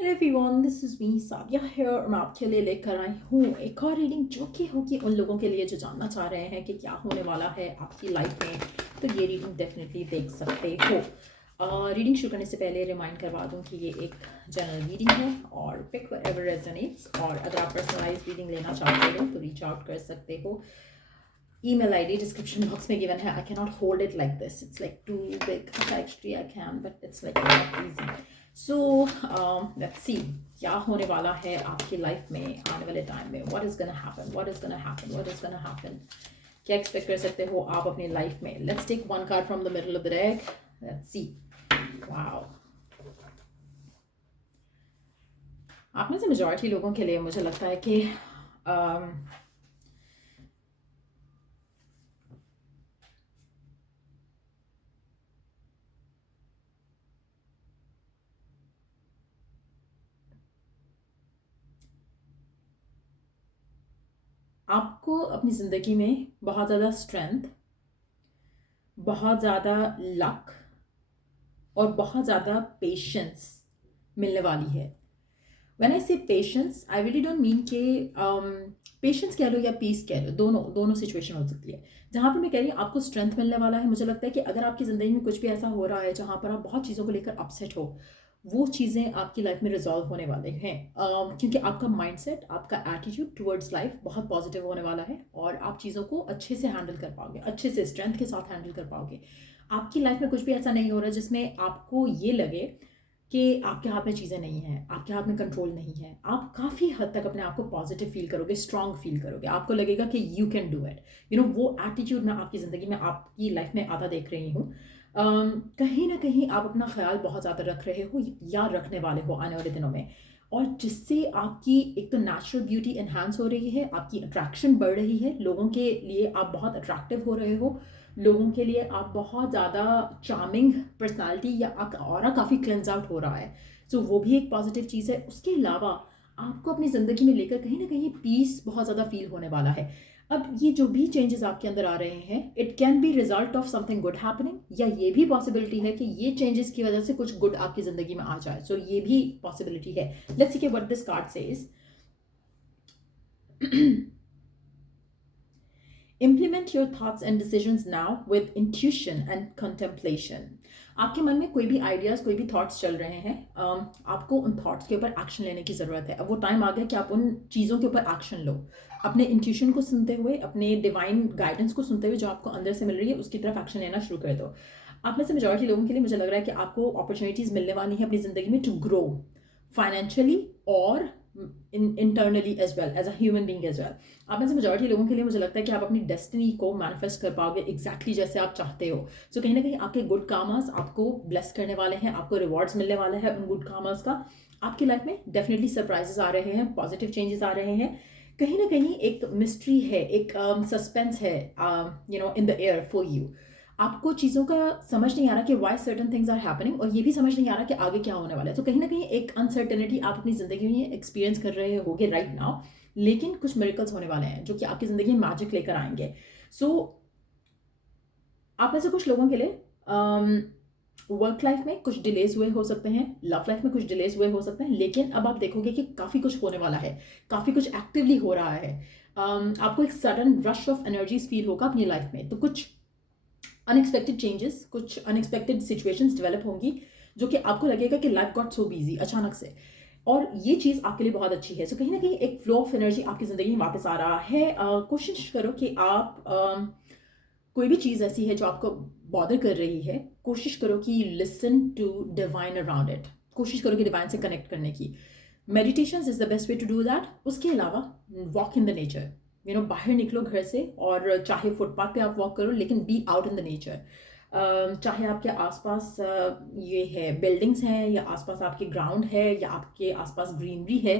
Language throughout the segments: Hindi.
Hello everyone, this is me Sadia here और मैं आपके लिए लेकर आई हूँ एक और रीडिंग जो कि होगी उन लोगों के लिए जो जानना चाह रहे हैं कि क्या होने वाला है आपकी लाइफ में। तो ये रीडिंग डेफिनेटली देख सकते हो। रीडिंग शुरू करने से पहले रिमाइंड करवा दूँ कि ये एक जनरल रीडिंग है और पिक व्हाटएवर रेजोनेट्स। और अगर आप पर्सनलाइज रीडिंग लेना चाहते हो तो रीच आउट कर सकते हो। email ID description box में given है. I cannot hold it like this. It's like too big. Actually, I can, but it's like not easy. So let's see क्या होने वाला है आपकी लाइफ में आने वाले टाइम में. What is gonna happen? What is gonna happen? What is gonna happen? क्या एक्सपेक्ट कर सकते हो आप अपनी लाइफ में. Let's take one card from the middle of the deck. Let's see. Wow. आप में से मेजॉरिटी लोगों के लिए मुझे लगता है कि आपको अपनी ज़िंदगी में बहुत ज़्यादा स्ट्रेंथ, बहुत ज़्यादा लक और बहुत ज़्यादा पेशेंस मिलने वाली है. व्हेन आई से patience, I really don't mean के पेशेंस कह लो या पीस कह लो, दोनों दोनों सिचुएशन हो सकती है. जहाँ पर मैं कह रही हूँ आपको स्ट्रेंथ मिलने वाला है, मुझे लगता है कि अगर आपकी ज़िंदगी में कुछ भी ऐसा हो रहा है जहाँ पर आप बहुत चीज़ों को लेकर अपसेट हो, वो चीज़ें आपकी लाइफ में रिजॉल्व होने वाले हैं. क्योंकि आपका माइंडसेट, आपका एटीट्यूड टुवर्ड्स लाइफ बहुत पॉजिटिव होने वाला है और आप चीज़ों को अच्छे से हैंडल कर पाओगे, अच्छे से स्ट्रेंथ के साथ हैंडल कर पाओगे. आपकी लाइफ में कुछ भी ऐसा नहीं हो रहा जिसमें आपको ये लगे कि आपके हाथ में चीज़ें नहीं हैं, आपके हाथ में कंट्रोल नहीं है. आप काफ़ी हद तक अपने आप को पॉजिटिव फील करोगे, स्ट्रांग फील करोगे, आपको लगेगा कि यू कैन डू इट. वो एटीट्यूड मैं आपकी ज़िंदगी में, आपकी लाइफ में आता देख रही हूँ. कहीं ना कहीं आप अपना ख्याल बहुत ज़्यादा रख रहे हो या रखने वाले हो आने वाले दिनों में, और जिससे आपकी एक तो नेचुरल ब्यूटी इन्हांस हो रही है, आपकी अट्रैक्शन बढ़ रही है, लोगों के लिए आप बहुत अट्रैक्टिव हो रहे हो, लोगों के लिए आप बहुत ज़्यादा चार्मिंग पर्सनालिटी या आपका ऑरा काफ़ी क्लेंज आउट हो रहा है. सो वो भी एक पॉजिटिव चीज़ है. उसके अलावा आपको अपनी ज़िंदगी में लेकर कहीं ना कहीं पीस बहुत ज़्यादा फील होने वाला है. अब ये जो भी चेंजेस आपके अंदर आ रहे हैं, it can B result of something good happening, या ये भी पॉसिबिलिटी है कि ये चेंजेस की वजह से कुछ गुड आपकी ज़िंदगी में आ जाए. सो ये भी पॉसिबिलिटी है. Let's see what this card says. Implement your thoughts and decisions now with intuition and contemplation. आपके मन में कोई भी आइडियाज़, कोई भी थॉट्स चल रहे हैं, आपको उन थॉट्स के ऊपर एक्शन लेने की ज़रूरत है. अब वो टाइम आ गया कि आप उन चीज़ों के ऊपर एक्शन लो. अपने इंट्यूशन को सुनते हुए, अपने डिवाइन गाइडेंस को सुनते हुए जो आपको अंदर से मिल रही है, उसकी तरफ एक्शन लेना शुरू कर दो. आप में से मेजॉरिटी लोगों के लिए मुझे लग रहा है कि आपको अपॉर्चुनिटीज़ मिलने वाली है अपनी ज़िंदगी में टू ग्रो फाइनेंशियली और internally as well, as a human being as well. आप में से मेजॉरिटी लोगों के लिए मुझे लगता है कि आप अपनी डेस्टिनी को मैनिफेस्ट कर पाओगे एग्जैक्टली जैसे आप चाहते हो. सो कहीं ना कहीं आपके गुड कामर्स आपको ब्लेस करने वाले हैं, आपको रिवॉर्ड्स मिलने वाले हैं उन गुड कामर्स का. आपकी लाइफ में डेफिनेटली सरप्राइजेस आ रहे हैं, पॉजिटिव चेंजेस आ रहे हैं. कहीं ना कहीं एक मिस्ट्री है, एक सस्पेंस है in the air for you. आपको चीज़ों का समझ नहीं आ रहा कि why certain things are happening, और ये भी समझ नहीं आ रहा कि आगे क्या होने वाला है. तो कहीं ना कहीं एक अनसर्टेनिटी आप अपनी ज़िंदगी में एक्सपीरियंस कर रहे होगे राइट नाउ. लेकिन कुछ मिरेकल्स होने वाले हैं जो कि आपकी ज़िंदगी में मैजिक लेकर आएंगे. सो आप में से कुछ लोगों के लिए वर्क लाइफ में कुछ डिलेज हुए हो सकते हैं, लव लाइफ में कुछ डिलेज हुए हो सकते हैं, लेकिन अब आप देखोगे कि काफ़ी कुछ होने वाला है, काफ़ी कुछ एक्टिवली हो रहा है. आपको एक sudden rush of energies feel होगा अपनी लाइफ में. तो कुछ अनएक्सपेक्टेड चेंजेस, कुछ अनएक्सपेक्टेड सिचुएशंस डेवलप होंगी जो कि आपको लगेगा कि लाइफ गॉट सो बिजी अचानक से, और ये चीज़ आपके लिए बहुत अच्छी है. सो कहीं ना कहीं एक फ्लो ऑफ एनर्जी आपकी ज़िंदगी में वापस आ रहा है. कोशिश करो कि आप कोई भी चीज़ ऐसी है जो आपको बॉदर कर रही है, कोशिश करो कि listen to divine around it. कोशिश करो कि डिवाइन से कनेक्ट करने की. Meditation is the best way to do that. उसके अलावा वॉक इन द नेचर. बाहर निकलो घर से, और चाहे फुटपाथ पे आप वॉक करो, लेकिन B out in the nature. चाहे आपके आसपास ये है बिल्डिंग्स हैं, या आसपास आपके ग्राउंड है, या आपके आसपास ग्रीनरी है,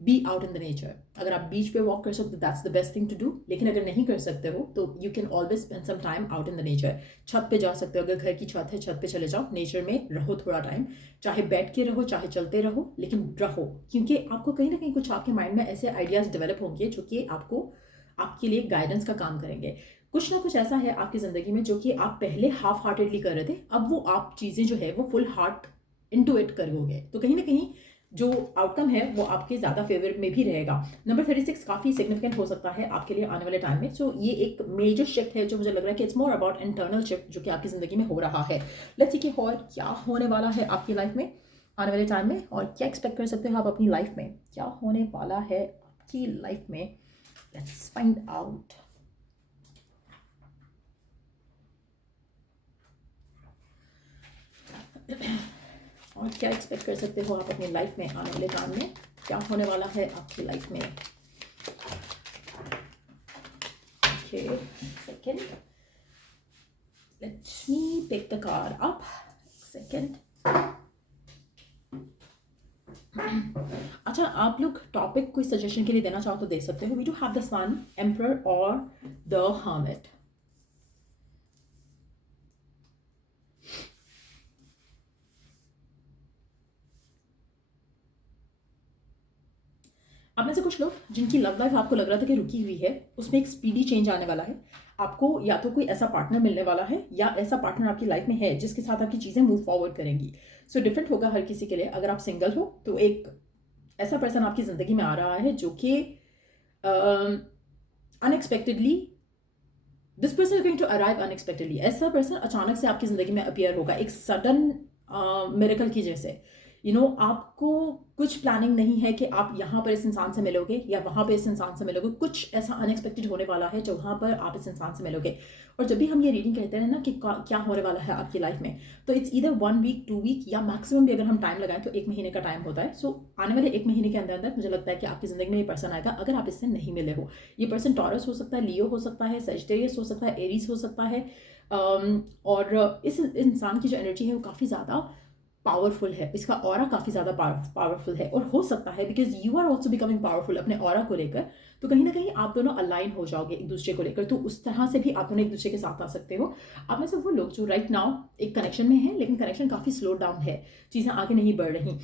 be out in the nature. अगर आप बीच पे वॉक कर सकते हो, that's the best thing to do. लेकिन अगर नहीं कर सकते हो तो you can always spend some time out in the nature. छत पे जा सकते हो, अगर घर की छत है, छत पे चले जाओ, नेचर में रहो थोड़ा टाइम. चाहे बैठ के रहो, चाहे चलते रहो, लेकिन रहो. क्योंकि आपको कहीं ना कहीं कुछ आपके माइंड में ऐसे आइडियाज़ डेवलप होंगे जो कि आपको, आपके लिए गाइडेंस का काम करेंगे. कुछ ना कुछ ऐसा है आपकी ज़िंदगी में जो कि आप पहले हाफ हार्टेडली कर रहे थे, अब वो आप चीज़ें जो है वो फुल हार्ट इनटू इट करोगे. तो कहीं ना कहीं जो आउटकम है वो आपके ज़्यादा फेवर में भी रहेगा। नंबर 36 काफ़ी सिग्निफिकेंट हो सकता है आपके लिए आने वाले टाइम में। सो ये एक मेजर शिफ्ट है जो मुझे लग रहा है कि it's more about internal shift जो कि आपकी ज़िंदगी में हो रहा है। लेट्स सी कि और क्या होने वाला है आपकी लाइफ में आने वाले टाइम में, और क्या एक्सपेक्ट कर सकते हो आप अपनी लाइफ में, क्या होने वाला है आपकी लाइफ में। Let's find out. और क्या एक्सपेक्ट कर सकते हो आप अपनी लाइफ में आने वाले टाइम में, क्या होने वाला है आपकी लाइफ में। Okay, second, let me pick the card up. Second, अच्छा, आप लोग टॉपिक कोई सजेशन के लिए देना चाहो तो दे सकते हो। We do have the sun, emperor और द हर्मिट। आप में से कुछ लोग जिनकी लव लाइफ आपको लग रहा था कि रुकी हुई है, उसमें एक स्पीडी चेंज आने वाला है। आपको या तो कोई ऐसा पार्टनर मिलने वाला है या ऐसा पार्टनर आपकी लाइफ में है जिसके साथ आपकी चीज़ें मूव फॉरवर्ड करेंगी। सो डिफरेंट होगा हर किसी के लिए। अगर आप सिंगल हो तो एक ऐसा पर्सन आपकी ज़िंदगी में आ रहा है जो कि unexpectedly, this person is going to arrive unexpectedly. ऐसा पर्सन अचानक से आपकी ज़िंदगी में अपीयर होगा, एक सडन मिरेकल की जैसे। आपको कुछ प्लानिंग नहीं है कि आप यहाँ पर इस इंसान से मिलोगे या वहाँ पर इस इंसान से मिलोगे। कुछ ऐसा अनएक्सपेक्टेड होने वाला है जो वहाँ पर आप इस इंसान से मिलोगे। और जब भी हम ये रीडिंग कहते हैं ना कि क्या होने वाला है आपकी लाइफ में, तो इट्स ईदर 1 वीक, 2 वीक, या मैक्सिमम भी अगर हम टाइम लगाएं तो 1 महीने का टाइम होता है। सो आने वाले 1 महीने के अंदर अंदर मुझे लगता है कि आपकी ज़िंदगी में ये पर्सन आएगा अगर आप इससे नहीं मिले हो। ये पर्सन टॉरस हो सकता है, लियो हो सकता है, सजिटेरियस हो सकता है, एरीज हो सकता है। और इस इंसान की जो एनर्जी है वो काफ़ी ज़्यादा पावरफुल है, इसका ऑरा काफ़ी ज़्यादा पावरफुल है। और हो सकता है because you are also becoming powerful अपने ऑरा को लेकर, तो कहीं ना कहीं आप दोनों अलाइन हो जाओगे एक दूसरे को लेकर। तो उस तरह से भी आप दोनों एक दूसरे के साथ आ सकते हो। आप में से वो लोग जो राइट नाउ एक कनेक्शन में है लेकिन कनेक्शन काफ़ी स्लो डाउन है, चीज़ें आगे नहीं बढ़ रही,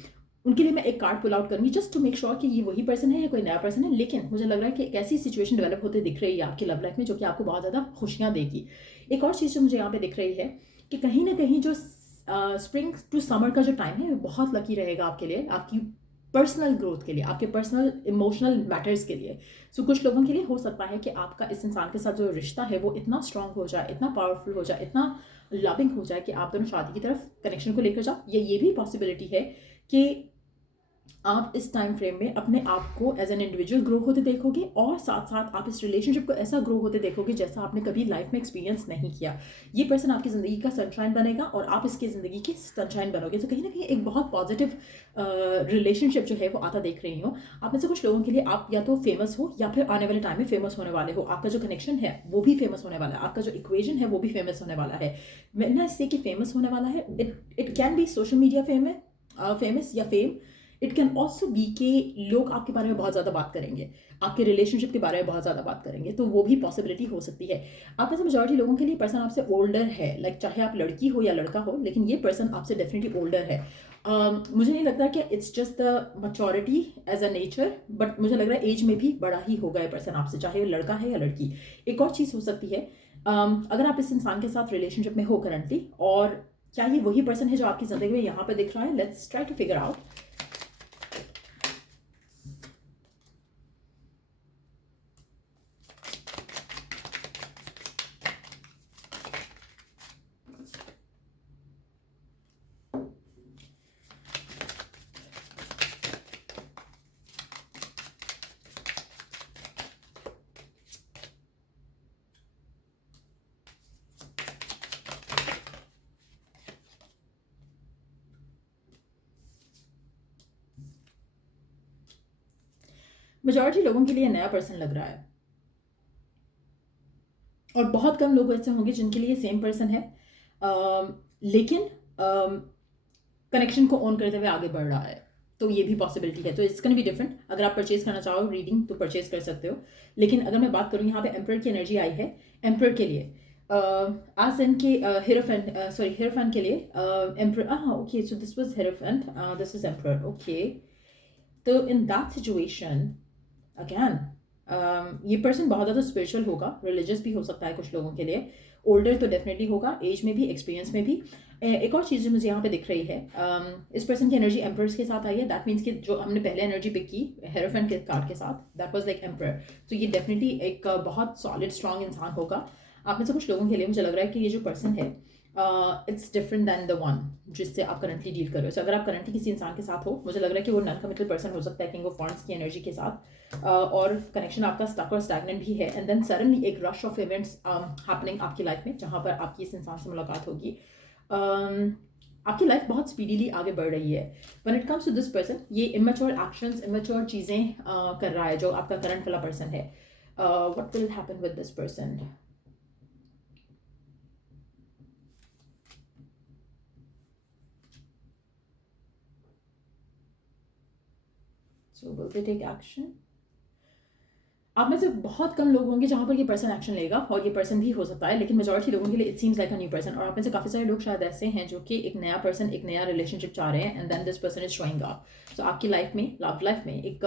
उनके लिए मैं एक कार्ड पुल आउट करूंगी जस्ट टू मेक श्योर कि ये वही पर्सन है या कोई नया पर्सन है। लेकिन मुझे लग रहा है कि एक ऐसी सिचुएशन डेवलप होते दिख रही है आपकी लव लाइफ में जो कि आपको बहुत ज़्यादा खुशियाँ देगी। एक और चीज़ जो मुझे यहाँ पे दिख रही है कि कहीं ना कहीं जो स्प्रिंग टू समर का जो टाइम है वो बहुत लकी रहेगा आपके लिए, आपकी पर्सनल ग्रोथ के लिए, आपके पर्सनल इमोशनल मैटर्स के लिए। सो कुछ लोगों के लिए हो सकता है कि आपका इस इंसान के साथ जो रिश्ता है वो इतना स्ट्रांग हो जाए, इतना पावरफुल हो जाए, इतना लविंग हो जाए कि आप दोनों शादी की तरफ कनेक्शन को लेकर जाओ। ये भी पॉसिबिलिटी है कि आप इस टाइम फ्रेम में अपने आप को एज एन इंडिविजुअल ग्रो होते देखोगे और साथ साथ आप इस रिलेशनशिप को ऐसा ग्रो होते देखोगे जैसा आपने कभी लाइफ में एक्सपीरियंस नहीं किया। ये पर्सन आपकी ज़िंदगी का सनशाइन बनेगा और आप इसकी ज़िंदगी के सनशाइन बनोगे। तो कहीं ना कहीं एक बहुत पॉजिटिव रिलेशनशिप जो है वो आता देख रही हूँ। आप में से कुछ लोगों के लिए आप या तो फेमस हो या फिर आने वाले टाइम में फेमस होने वाले हो। आपका जो कनेक्शन है वो भी फेमस होने वाला है, आपका जो इक्वेजन है वो भी फेमस होने वाला है। मैं ना इससे कि फेमस होने वाला है, it can be social media famous या fame. It can also be के लोग आपके बारे में बहुत ज़्यादा बात करेंगे, आपके रिलेशनशिप के बारे में बहुत ज़्यादा बात करेंगे, तो वो भी पॉसिबिलिटी हो सकती है। आप में से मेजॉरिटी लोगों के लिए पर्सन आपसे ओल्डर है, लाइक चाहे आप लड़की हो या लड़का हो, लेकिन ये पर्सन आपसे डेफिनेटली ओल्डर है। मुझे नहीं लगता कि it's just the maturity as a nature, but मुझे लग रहा है एज में भी बड़ा ही होगा ये पर्सन आपसे, चाहे वो लड़का है या लड़की। एक और चीज़ हो सकती है, अगर आप इस इंसान के साथ रिलेशनशिप में हो करंटली, और क्या ये वही पर्सन है जो आपकी ज़िंदगी में यहाँ पर दिख रहा है। Let's try to figure out. Majority लोगों के लिए नया पर्सन लग रहा है और बहुत कम लोग ऐसे होंगे जिनके लिए सेम पर्सन है, लेकिन कनेक्शन को ऑन करते हुए आगे बढ़ रहा है। तो ये भी पॉसिबिलिटी है। तो इट्स कैन बी डिफरेंट। अगर आप परचेज करना चाहो रीडिंग तो परचेज कर सकते हो। लेकिन अगर मैं बात करूँ, यहाँ पे एम्परर की एनर्जी आई है। एम्परर के लिए आसन के हिरोफेंट के लिए एम्परर, हाँ okay, so this was hierophant, this is emperor, okay. तो इन दैट सिचुएशन अगैन ये पर्सन बहुत ज़्यादा स्पिरिचुअल होगा, रिलीजियस भी हो सकता है कुछ लोगों के लिए, ओल्डर तो डेफिनेटली होगा, एज में भी, एक्सपीरियंस में भी। एक और चीज़ जो मुझे यहाँ पे दिख रही है, इस पर्सन की एनर्जी एम्परर्स के साथ आई है। दैट मीन्स कि जो हमने पहले एनर्जी पिक की हेरोफेंट के कार्ड के साथ, दैट वाज लाइक एम्परर। तो ये डेफिनेटली एक बहुत सॉलिड स्ट्रॉन्ग इंसान होगा। आप में से कुछ लोगों के लिए मुझे लग रहा है कि ये जो पर्सन है it's different than the one जिससे आप करंटली डील कर रहे हो। सो अगर आप करंटली किसी इंसान के साथ हो, मुझे लग रहा है कि वो नॉन कमिटल पर्सन हो सकता है किंग ऑफ वॉन्ड्स की एनर्जी के साथ, और कनेक्शन आपका स्टक और स्टैग्नेंट भी है। एंड देन सडनली एक रश ऑफ इवेंट्स हैपनिंग आपकी लाइफ में जहाँ पर आपकी इस इंसान से मुलाकात होगी। आपकी लाइफ बहुत स्पीडीली आगे बढ़ रही है। When it comes to this person, ये इमेच्योर एक्शंस, इमेच्योर चीज़ें कर रहा है जो आपका करंट वाला पर्सन है। What will happen with this person? So will they take action? आप में से बहुत कम लोग होंगे जहाँ पर ये पर्सन एक्शन लेगा, और ये पर्सन भी हो सकता है, लेकिन मेजॉरिटी लोगों के लिए it seems like a new person. और आप में से काफ़ी सारे लोग शायद ऐसे हैं जो कि एक नया पर्सन, एक नया रिलेशनशिप चाह रहे हैं, and then this person is showing up. So आपकी लाइफ में, लव लाइफ में एक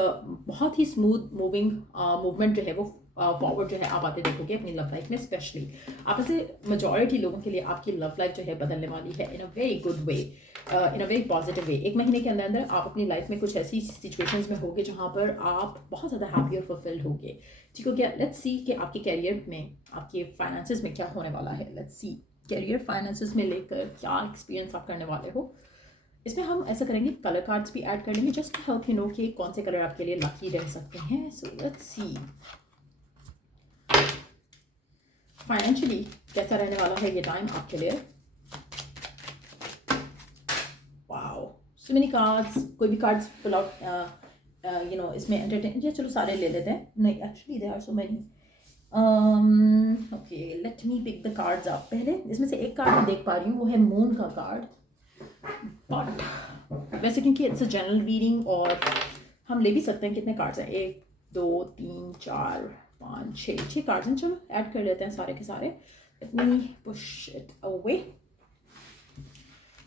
बहुत ही स्मूथ मूविंग मूवमेंट जो है वो फॉरवर्ड जो है आप आते देखोगे अपनी लव लाइफ में। स्पेशली आप में से मेजॉरिटी लोगों के लिए आपकी लव लाइफ जो है बदलने वाली है in a very good way, in a very positive way. एक महीने के अंदर अंदर आप अपनी लाइफ में कुछ ऐसी सिचुएशंस में होगे जहाँ पर आप बहुत ज़्यादा हैप्पी और फुलफिल्ड होगे। ठीक हो गया? लेट्स सी कि आपके कैरियर में, आपके फाइनेंसेस में क्या होने वाला है। लेट्स सी कैरियर फाइनेंसेस में लेकर क्या एक्सपीरियंस आप करने वाले हो। इसमें हम ऐसा करेंगे, कलर कार्ड्स भी ऐड कर लेंगे just to help you know कि कौन से कलर आपके लिए लकी रह सकते हैं। सो लेट्स सी फाइनेंशियली कैसा रहने वाला है ये टाइम आपके लिए। Wow, so many cards. कोई भी cards pull out, you know, इसमें एंटरटेन, या चलो सारे ले लेते हैं। नहीं, actually there are so many. Okay, let me pick the cards up. पहले इसमें से एक कार्ड मैं देख पा रही हूँ, वो है मून का कार्ड। बट वैसे क्योंकि इट्स अ जनरल रीडिंग, और हम ले भी सकते हैं कितने कार्ड्स हैं, 1 2 3 4 5 6 कार्ड्स हैं। चलो ऐड कर लेते हैं सारे के सारे। Let me push it away.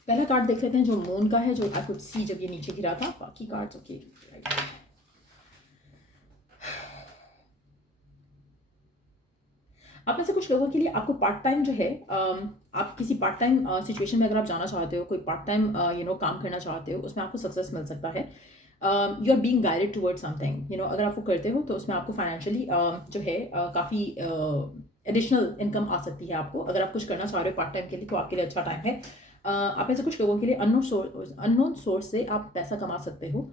पहला कार्ड देख लेते हैं जो मून का है, जो आई कुड सी जब ये नीचे गिरा था। बाकी कार्ड्स ओके। आप में से कुछ लोगों के लिए आपको पार्ट टाइम जो है, आप किसी पार्ट टाइम सिचुएशन में अगर आप जाना चाहते हो, कोई पार्ट टाइम यू नो काम करना चाहते हो, उसमें आपको सक्सेस मिल सकता है। You are being guided towards something, you know. अगर आप वो करते हो तो उसमें आपको फाइनेंशियली जो है काफ़ी एडिशनल इनकम आ सकती है आपको। अगर आप कुछ करना चाह रहे हो पार्ट टाइम के लिए तो आपके लिए अच्छा टाइम है। आप में से कुछ लोगों के लिए अननोन सोर्स से आप पैसा कमा सकते हो।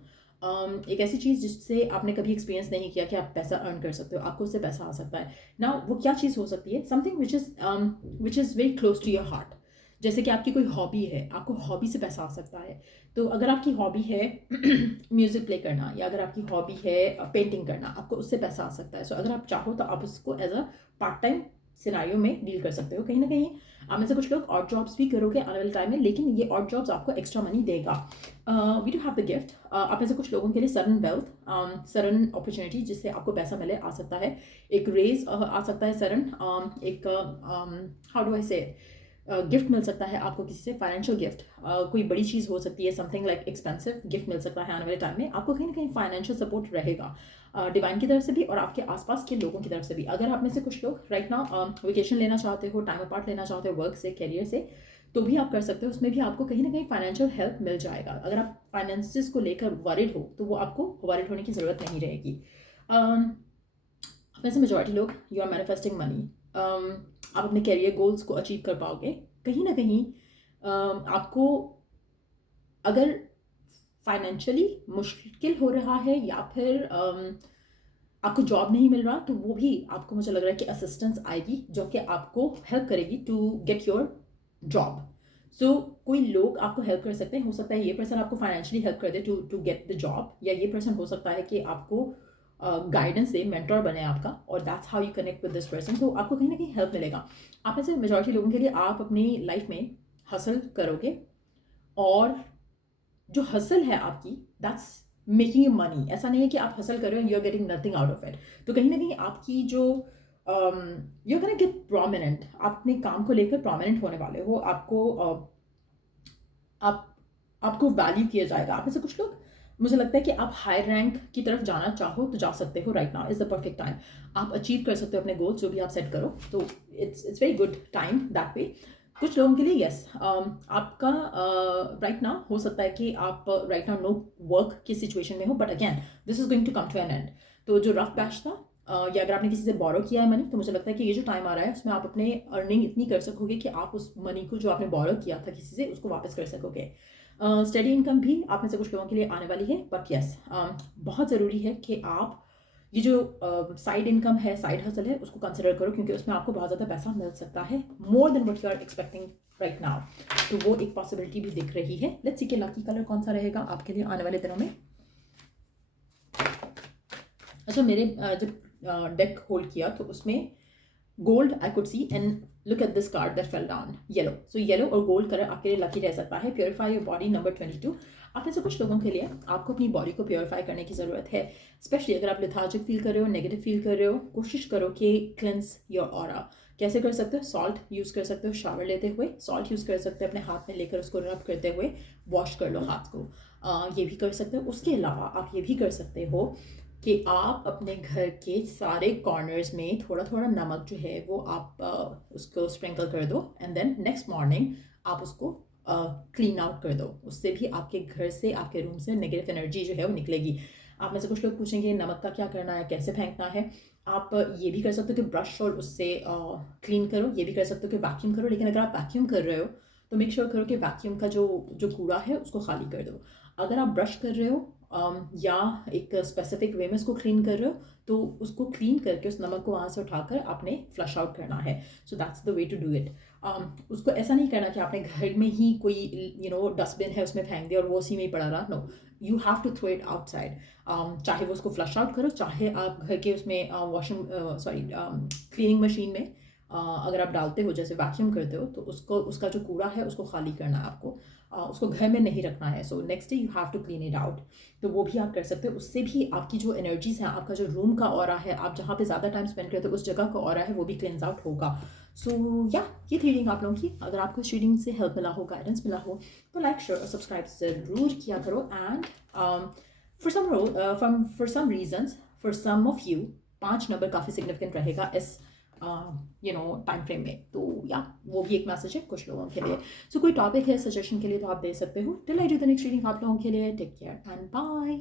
एक ऐसी चीज़ जिससे आपने कभी एक्सपीरियंस नहीं किया कि आप पैसा अर्न कर सकते हो, आपको उससे पैसा आ सकता है ना। वो क्या चीज़ हो सकती है? Something which is very close to your heart. जैसे कि आपकी कोई हॉबी है, आपको हॉबी से पैसा आ सकता है। तो अगर आपकी हॉबी है म्यूज़िक प्ले करना, या अगर आपकी हॉबी है पेंटिंग करना, आपको उससे पैसा आ सकता है। सो अगर आप चाहो तो आप उसको as a part time scenario में डील कर सकते हो। कहीं ना कहीं आप में से कुछ लोग ऑड जॉब्स भी करोगे आने वाले टाइम में, लेकिन ये ऑड जॉब्स आपको एक्स्ट्रा मनी देगा। We do have the gift. आप में से कुछ लोगों के लिए सडन वेल्थ, सडन अपॉर्चुनिटी जिससे आपको पैसा मिले आ सकता है। एक रेज आ सकता है सडन, एक हाउ डू आई से गिफ्ट मिल सकता है आपको किसी से, फाइनेंशियल गिफ्ट। कोई बड़ी चीज़ हो सकती है, समथिंग लाइक एक्सपेंसिव गिफ्ट मिल सकता है आने वाले टाइम में। आपको कहीं ना कहीं फाइनेंशियल सपोर्ट रहेगा डिवाइन की तरफ से भी और आपके आसपास के लोगों की तरफ से भी। अगर आप में से कुछ लोग राइट नाउ वेकेशन लेना चाहते हो, टाइम अपार्ट लेना चाहते हो वर्क से, कैरियर से, तो भी आप कर सकते हो। उसमें भी आपको कहीं ना कहीं फाइनेंशियल हेल्प मिल जाएगा। अगर आप फाइनेंसिस को लेकर वरिड हो तो वो आपको वरिड होने की ज़रूरत नहीं रहेगी। आप में से मेजॉरिटी लोग यू आर मैनिफेस्टिंग मनी। आप अपने कैरियर गोल्स को अचीव कर पाओगे। कहीं ना कहीं आपको अगर फाइनेंशियली मुश्किल हो रहा है या फिर आपको जॉब नहीं मिल रहा, तो वो भी आपको, मुझे लग रहा है कि असिस्टेंस आएगी जो कि आपको हेल्प करेगी टू गेट योर जॉब। सो कोई लोग आपको हेल्प कर सकते हैं। हो सकता है ये पर्सन आपको फाइनेंशियली हेल्प कर दे टू गेट द जॉब, या ये पर्सन हो सकता है कि आपको गाइडेंस दे, मेंटोर बने आपका, और that's how you connect with this person. तो आपको कहीं ना कहीं हेल्प मिलेगा। आप में से मेजॉरिटी लोगों के लिए आप अपनी लाइफ में हसल करोगे, और जो हसल है आपकी, दैट्स मेकिंग यू मनी। ऐसा नहीं है कि आप हसल कर रहे हो you are getting nothing out of it. तो कहीं ना कहीं आपकी जो यू कैन गेट प्रोमिनेंट, आप अपने काम को लेकर प्रोमिनेंट होने वाले हो। आपको वैल्यू किया जाएगा। आप में से कुछ लोग, मुझे लगता है कि आप हायर रैंक की तरफ जाना चाहो तो जा सकते हो। Right now is the perfect time. आप अचीव कर सकते हो अपने गोल्स जो भी आप सेट करो। तो it's very good time that way. कुछ लोगों के लिए यस, आपका राइट नाउ हो सकता है कि आप राइट नाउ नो वर्क की सिचुएशन में हो, but again this is going to come to an end. तो जो रफ पैच था, या अगर आपने किसी से बोरो किया है मनी, तो मुझे लगता है कि ये जो टाइम आ रहा है उसमें आप अपने अर्निंग इतनी कर सकोगे कि आप उस मनी को जो आपने बोरो किया था किसी से उसको वापस कर सकोगे। स्टडी इनकम भी आप में से कुछ लोगों के लिए आने वाली है, बट यस बहुत ज़रूरी है कि आप ये जो साइड इनकम है, साइड हसल है, उसको कंसिडर करो, क्योंकि उसमें आपको बहुत ज़्यादा पैसा मिल सकता है, more than what you are expecting right now. तो वो एक पॉसिबिलिटी भी दिख रही है। लेट्स सी कि लकी कलर कौन सा रहेगा आपके लिए आने वाले दिनों में। अच्छा, मेरे जब डेक होल्ड किया तो उसमें gold I could see, and look at this card that fell down, yellow. So yellow और गोल्ड कलर आपके लिए लकी रह सकता है। Purify your body number 22। आप में से कुछ लोगों के लिए आपको अपनी बॉडी को प्योरीफाई करने की ज़रूरत है, स्पेशली अगर आप लेथार्जिक फील कर रहे हो, नेगेटिव फील कर रहे हो। कोशिश करो कि क्लेंस योर ऑरा। कैसे कर सकते हो? सॉल्ट यूज़ कर सकते हो, शावर लेते हुए सॉल्ट यूज़ कर सकते हो, अपने हाथ में लेकर उसको रब करते हुए वॉश कर लो हाथ को। ये भी कर सकते हो। उसके अलावा आप ये भी कर सकते हो कि आप अपने घर के सारे कॉर्नर्स में थोड़ा थोड़ा नमक जो है वो आप उसको स्प्रिंकल कर दो, एंड देन नेक्स्ट मॉर्निंग आप उसको क्लीन आउट कर दो। उससे भी आपके घर से, आपके रूम से नेगेटिव एनर्जी जो है वो निकलेगी। आप में से कुछ लोग पूछेंगे नमक का क्या करना है, कैसे फेंकना है। आप ये भी कर सकते हो कि ब्रश और उससे क्लीन करो, ये भी कर सकते हो कि वैक्यूम करो। लेकिन अगर आप वैक्यूम कर रहे हो तो मेक श्योर करो कि वैक्यूम का जो जो कूड़ा है उसको खाली कर दो। अगर आप ब्रश कर रहे हो या एक स्पेसिफिक वे में उसको क्लीन कर रहे हो, तो उसको क्लीन करके उस नमक को वहाँ से उठाकर आपने फ्लश आउट करना है। So that's the way to do it. उसको ऐसा नहीं करना कि आपने घर में ही कोई डस्टबिन है उसमें फेंक दिया और वो उसी में ही पड़ा रहा। No, you have to throw it outside. चाहे वो उसको फ्लश आउट करो, चाहे आप घर के उसमें वॉशिंग क्लीनिंग मशीन में अगर आप डालते हो, जैसे वैक्यूम करते हो, तो उसको उसका जो कूड़ा है उसको खाली करना है आपको। उसको घर में नहीं रखना है। So next day you have to clean it out. तो वो भी आप कर सकते हो। उससे भी आपकी जो एनर्जीज हैं, आपका जो रूम का ऑरा है, आप जहाँ पे ज़्यादा टाइम स्पेंड करते हो उस जगह का ऑरा है, वो भी क्लेंस आउट होगा। सो या ये थी रीडिंग आप लोगों की। अगर आपको इस रीडिंग से हेल्प मिला हो, गाइडेंस मिला हो, तो लाइक, शेयर और सब्सक्राइब ज़रूर किया करो। And for some reasons, for some of you 5 number काफ़ी सिग्निफिकेंट रहेगा इस टाइम फ्रेम में। तो या वो भी एक मैसेज है कुछ लोगों के लिए। सो कोई टॉपिक है सजेशन के लिए तो आप दे सकते हो। Till I do the next reading आप लोगों के लिए, टेक केयर एंड बाय।